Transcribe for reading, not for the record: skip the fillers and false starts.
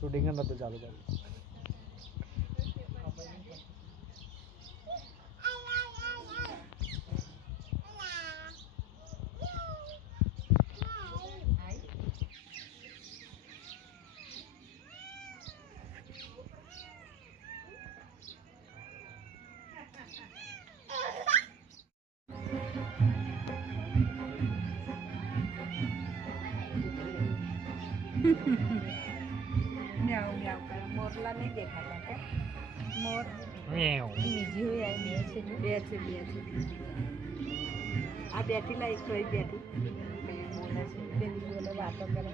शूटिंग करना तो चालू कर म्याऊ म्याऊ कर मोरला नहीं देखा था क्या मोर म्याऊ निजी हुई आई बेचे आ बेटी ला एक कोई बेटी बोला से बेटी बोले बातों करें